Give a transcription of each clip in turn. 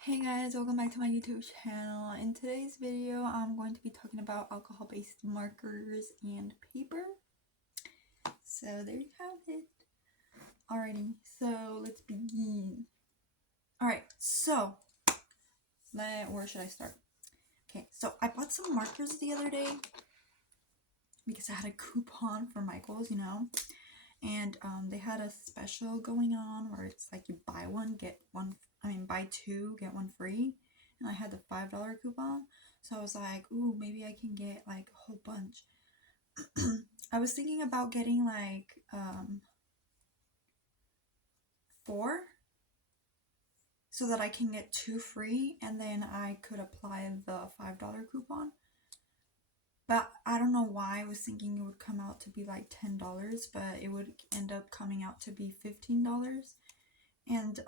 Hey guys, welcome back to my YouTube channel. In today's video, I'm going to be talking about alcohol-based markers and paper. So there you have it. Alrighty, so let's begin. Alright, so where should I start? Okay, so I bought some markers the other day because I had a coupon for Michael's, and they had a special going on where it's like you buy two, get one free. And I had the $5 coupon, so I was like, ooh, maybe I can get like a whole bunch. I was thinking about getting like 4 so that I can get 2 free, and then I could apply the $5 coupon. But I don't know why I was thinking it would come out to be like $10, but it would end up coming out to be $15. And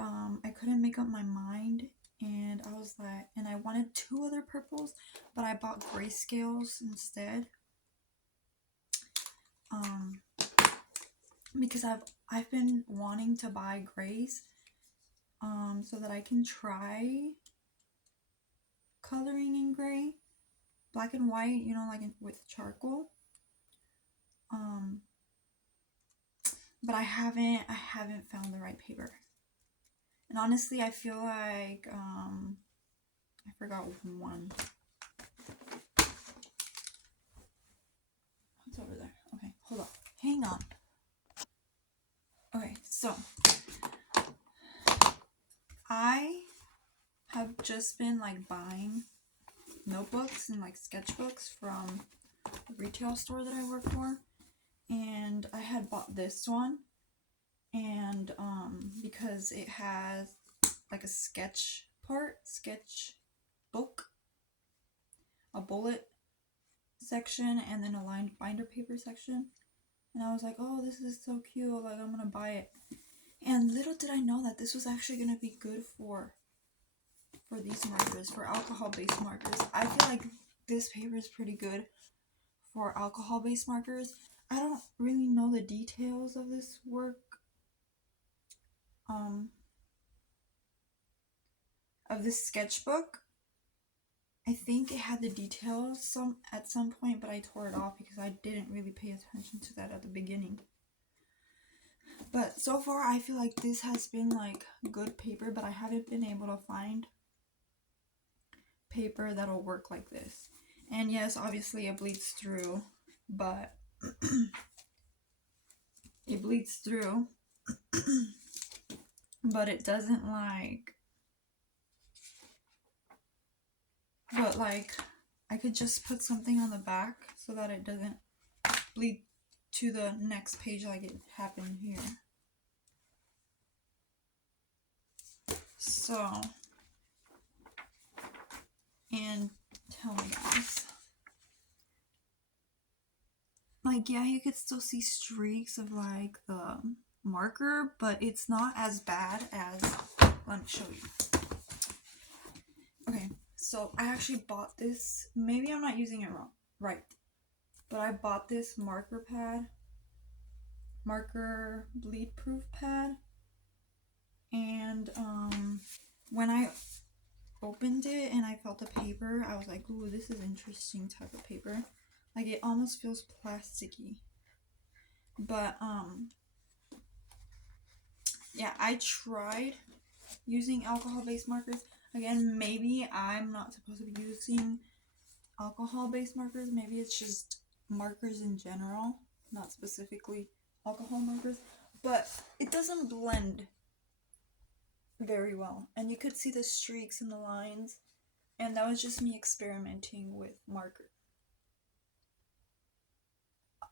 I couldn't make up my mind, and I was like, and I wanted 2 other purples, but I bought grayscales instead. Because I've been wanting to buy grays, so that I can try coloring in gray, black and white, like with charcoal. But I haven't found the right paper. And honestly, I feel like I forgot one. What's over there? Okay, hold on. Hang on. Okay, so I have just been like buying notebooks and like sketchbooks from the retail store that I work for, and I had bought this one, and because it has like a sketch book, a bullet section, and then a lined binder paper section, and I was like, oh, this is so cute, like I'm gonna buy it. And little did I know that this was actually gonna be good for these markers, for alcohol-based markers. I feel like this paper is pretty good for alcohol-based markers. I don't really know the details of this work, of this sketchbook. I think it had the details at some point, but I tore it off because I didn't really pay attention to that at the beginning. But so far, I feel like this has been like good paper, but I haven't been able to find paper that'll work like this. And yes, obviously it bleeds through, but it bleeds through, but it doesn't but like I could just put something on the back so that it doesn't bleed to the next page like it happened here. So, and tell me guys, like, yeah, you could still see streaks of like the marker, but it's not as bad as, let me show you. Okay, so I actually bought this, maybe I'm not using it right, but I bought this marker bleed proof pad, and when I opened it and I felt the paper, I was like, ooh, this is interesting type of paper. Like, it almost feels plasticky. But yeah, I tried using alcohol-based markers. Again, maybe I'm not supposed to be using alcohol-based markers. Maybe it's just markers in general, not specifically alcohol markers. But it doesn't blend very well, and you could see the streaks and the lines, and that was just me experimenting with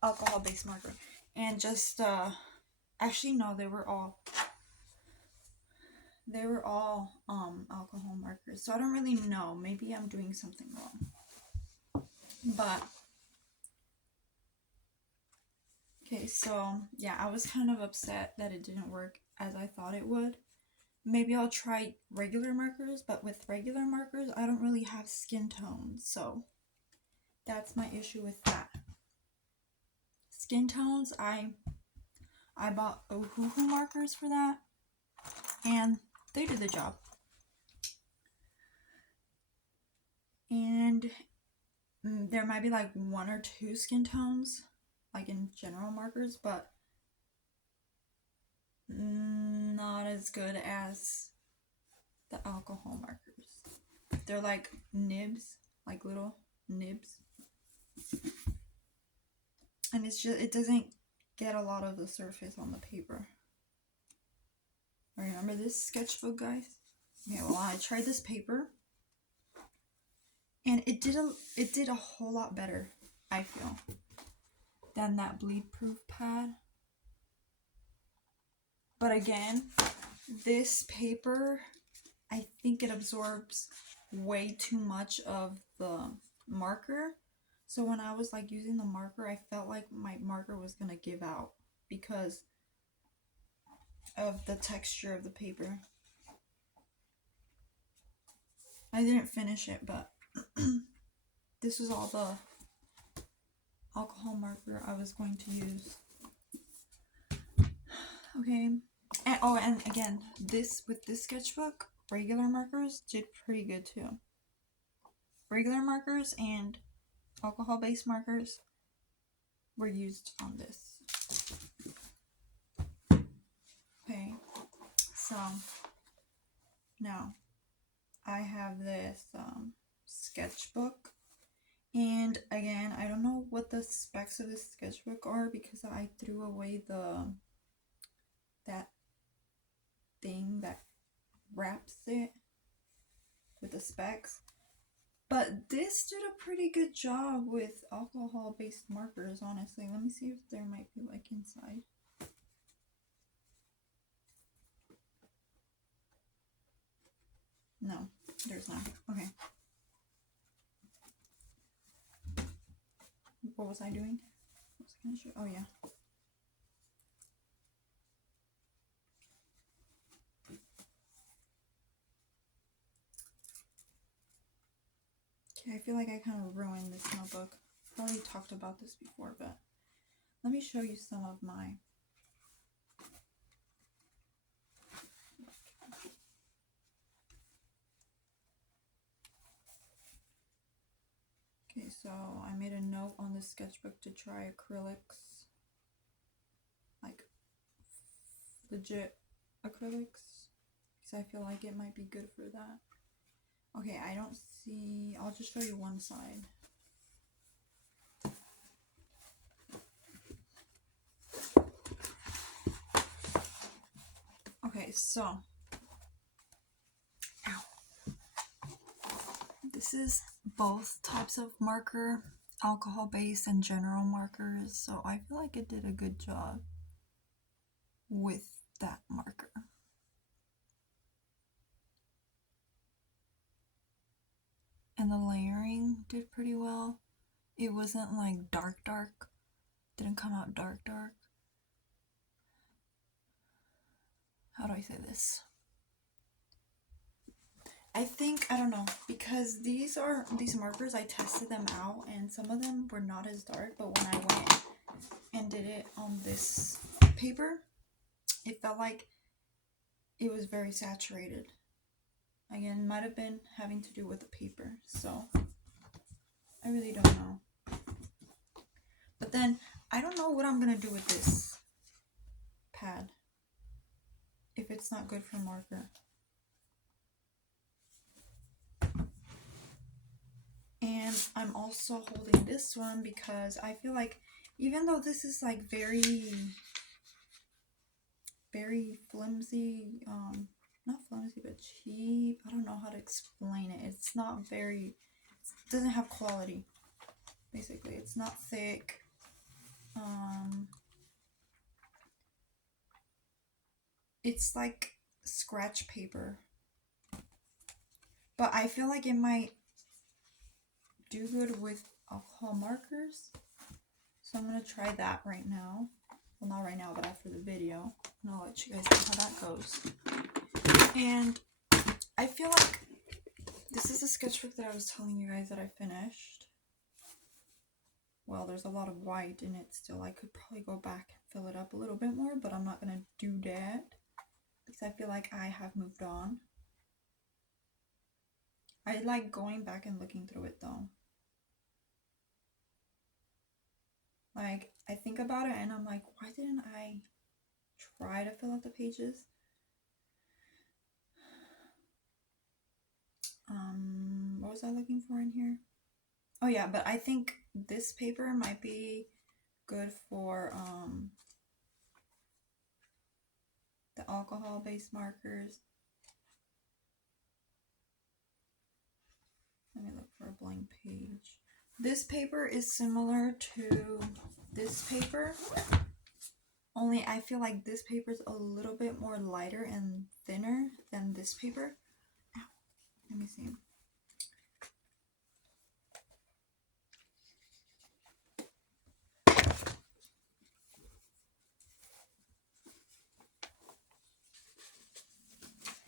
alcohol-based marker. And just actually no, they were all alcohol markers, so I don't really know, maybe I'm doing something wrong. But okay, so yeah, I was kind of upset that it didn't work as I thought it would. Maybe I'll try regular markers, but with regular markers I don't really have skin tones, so that's my issue with that. Skin tones, I bought Ohuhu markers for that, and they did the job. And there might be like 1 or 2 skin tones, like in general markers, but not as good as the alcohol markers. They're like nibs, like little nibs. And it's just, it doesn't get a lot of the surface on the paper. Remember this sketchbook, guys? Okay, well, I tried this paper, and it did a whole lot better, I feel, than that bleed proof pad. But again, this paper, I think it absorbs way too much of the marker. So when I was like using the marker, I felt like my marker was gonna give out because of the texture of the paper. I didn't finish it, but this was all the alcohol marker I was going to use. Okay. And again, with this sketchbook, regular markers did pretty good too. Regular markers and alcohol-based markers were used on this. Okay, so now I have this sketchbook, and again, I don't know what the specs of this sketchbook are because I threw away that thing that wraps it with the specs. But this did a pretty good job with alcohol-based markers, honestly. Let me see if there might be like inside. No, there's not. Okay. What was I doing? What was I gonna show? Oh yeah. Okay, I feel like I kind of ruined this notebook. Probably talked about this before, but let me show you some of my. Okay, so I made a note on the sketchbook to try acrylics, like legit acrylics, because I feel like it might be good for that. Okay, I don't see, I'll just show you one side. Okay, so, this is both types of marker, alcohol-based and general markers, so I feel like it did a good job with that marker. And the layering did pretty well. It wasn't like dark, didn't come out dark. How do I say this? I think, I don't know, because these markers, I tested them out and some of them were not as dark, but when I went and did it on this paper, it felt like it was very saturated. Again, might have been having to do with the paper, so I really don't know. But then, I don't know what I'm gonna do with this pad if it's not good for marker. And I'm also holding this one because I feel like even though this is like very flimsy, not flimsy but cheap, I don't know how to explain it. It's not very, it doesn't have quality, basically. It's not thick. It's like scratch paper, but I feel like it might do good with alcohol markers, so I'm gonna try that right now. Well, not right now, but after the video, and I'll let you guys know how that goes. And I feel like this is a sketchbook that I was telling you guys that I finished. Well, there's a lot of white in it still. I could probably go back and fill it up a little bit more, but I'm not gonna do that because I feel like I have moved on. I like going back and looking through it though. Like, I think about it and I'm like, why didn't I try to fill out the pages? What was I looking for in here? Oh yeah, but I think this paper might be good for the alcohol-based markers. Let me look for a blank page. This paper is similar to this paper, only I feel like this paper is a little bit more lighter and thinner than this paper. Ow. Let me see.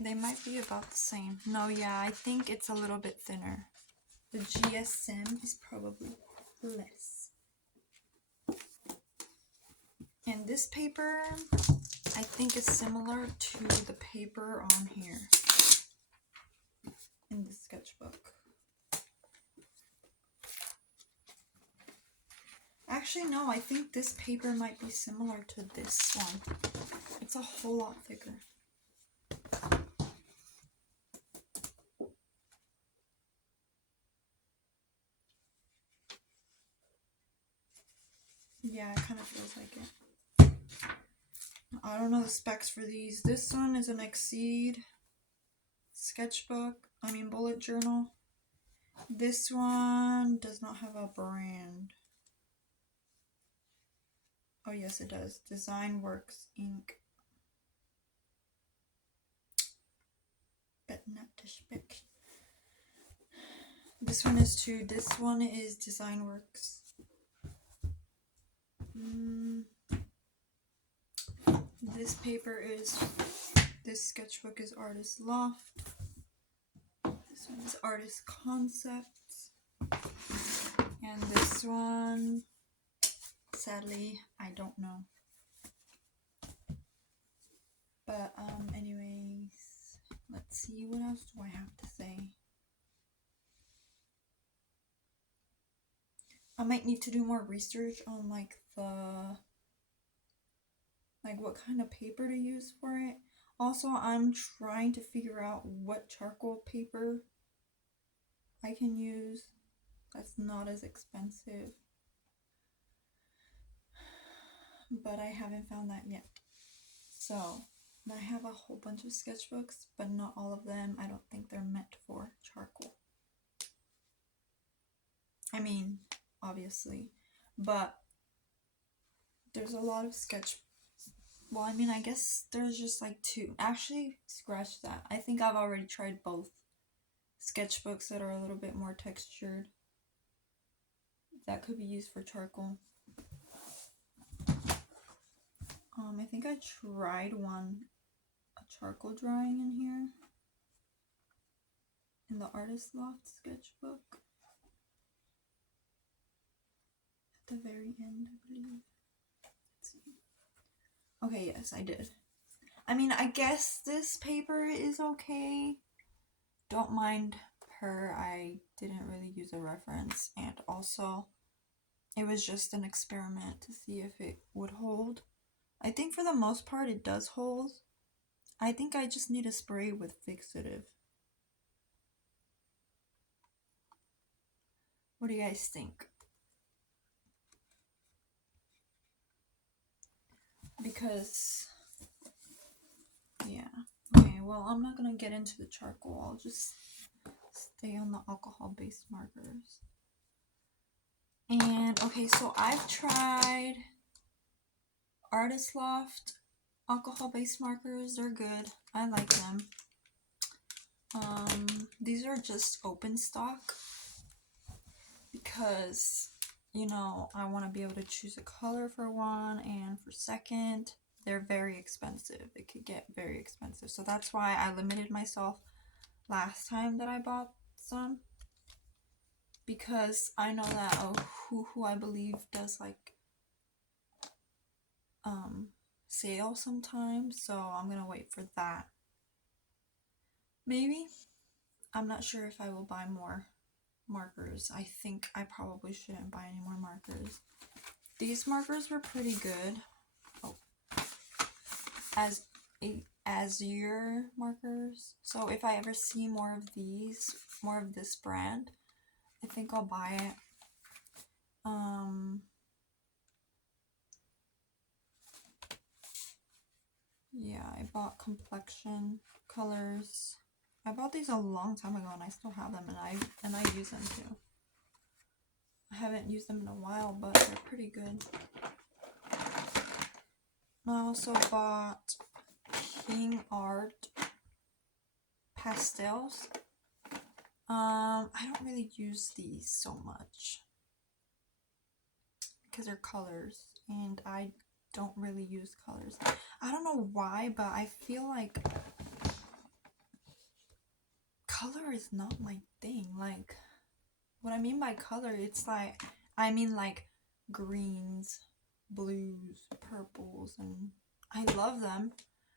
They might be about the same. No, yeah, I think it's a little bit thinner. The GSM is probably less. And this paper, I think is similar to the paper on here in the sketchbook. Actually, no, I think this paper might be similar to this one. It's a whole lot thicker. Yeah, it kind of feels like it. I don't know the specs for these. This one is an Exceed sketchbook, bullet journal. This one does not have a brand. Oh yes, it does. Designworks ink. But not the spec. This one is too. This one is Designworks. This paper is, this sketchbook is Artist Loft. This one is Artist Concepts. And this one, sadly, I don't know. But anyways, let's see, what else do I have to say? I might need to do more research on like what kind of paper to use for it. Also, I'm trying to figure out what charcoal paper I can use that's not as expensive, but I haven't found that yet. So I have a whole bunch of sketchbooks, but not all of them. I don't think they're meant for charcoal. Obviously, but there's a lot of well, I guess there's just like two. Actually, scratch that. I think I've already tried both sketchbooks that are a little bit more textured. That could be used for charcoal. I think I tried a charcoal drawing in here. In the Artist Loft sketchbook. At the very end, I believe. Let's see. Okay, yes, I did. I guess this paper is okay. Don't mind her. I didn't really use a reference, and also it was just an experiment to see if it would hold. I think for the most part it does hold. I think I just need a spray with fixative. What do you guys think? Because, yeah. Okay, well, I'm not gonna get into the charcoal. I'll just stay on the alcohol-based markers. And, okay, so I've tried Artist Loft alcohol-based markers. They're good. I like them. These are just open stock because, I want to be able to choose a color for one, and for second, they're very expensive. It could get very expensive. So that's why I limited myself last time that I bought some, because I know that who I believe does like sale sometimes, so I'm gonna wait for that. Maybe. I'm not sure if I will buy more markers. I think I probably shouldn't buy any more markers. These markers were pretty good. Oh. Azure markers. So if I ever see more of these, more of this brand, I think I'll buy it. Yeah, I bought complexion colors. I bought these a long time ago and I still have them, and I use them too. I haven't used them in a while, but they're pretty good. I also bought King Art pastels. I don't really use these so much because they're colors and I don't really use colors. I don't know why, but I feel like color is not my thing. Like, what I mean by color, it's like, I mean like greens, blues, purples, and I love them,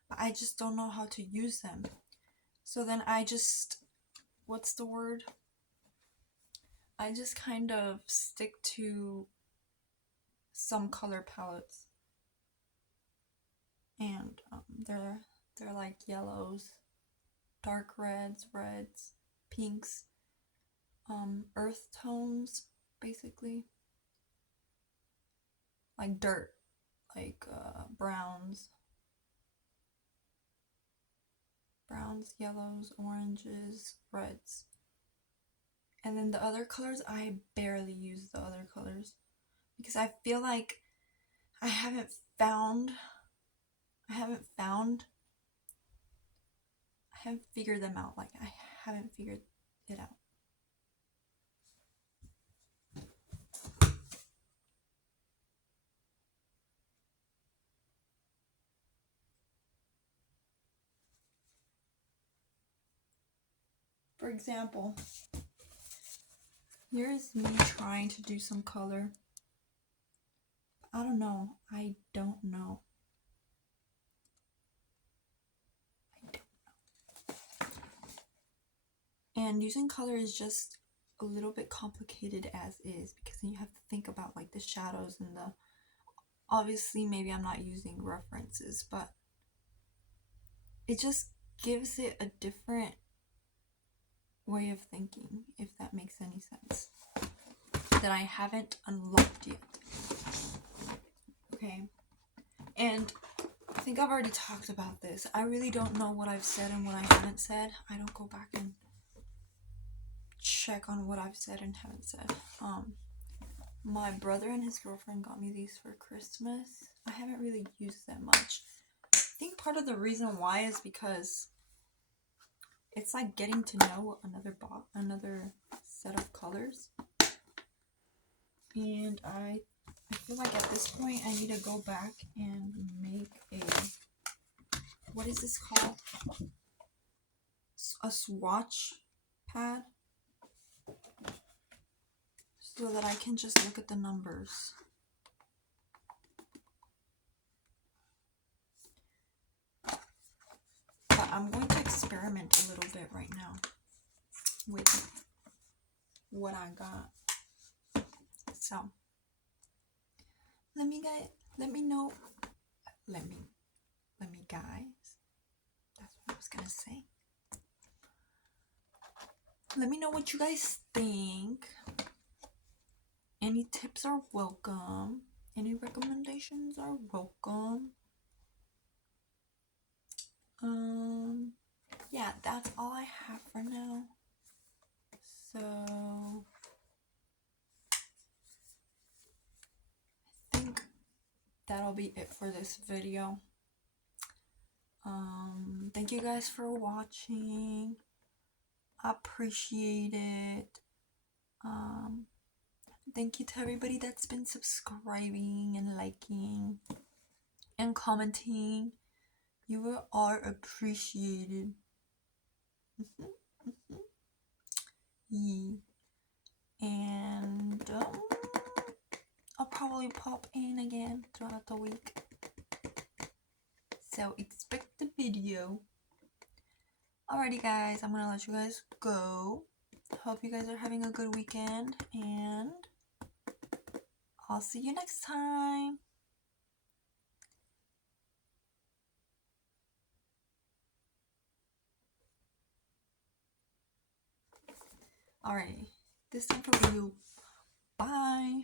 but I just don't know how to use them. So then I just, what's the word? I just kind of stick to some color palettes, and they're like yellows, dark reds, pinks, earth tones, basically, like dirt, like browns, yellows, oranges, reds. And then the other colors, I barely use the other colors because I feel like I haven't figured them out. Like, I haven't figured it out. For example, here's me trying to do some color. I don't know. And using color is just a little bit complicated as is, because then you have to think about like the shadows and the, obviously maybe I'm not using references, but it just gives it a different way of thinking, if that makes any sense, that I haven't unlocked yet. Okay, and I think I've already talked about this. I really don't know what I've said and what I haven't said. I don't go back and check on what I've said and haven't said. My brother and his girlfriend got me these for Christmas. I haven't really used them much. I think part of the reason why is because it's like getting to know another set of colors. And I feel like at this point I need to go back and make a, what is this called? A swatch pad, so that I can just look at the numbers. But I'm going to experiment a little bit right now with what I got. So let me guys, that's what I was gonna say. Let me know what you guys think. Any tips are welcome. Any recommendations are welcome. Yeah, that's all I have for now. So I think that'll be it for this video. Thank you guys for watching. I appreciate it. Thank you to everybody that's been subscribing and liking and commenting. You are appreciated. Yeah. And I'll probably pop in again throughout the week, so expect the video. Alrighty guys, I'm gonna let you guys go. Hope you guys are having a good weekend, and I'll see you next time. Alrighty, this time for you. Bye.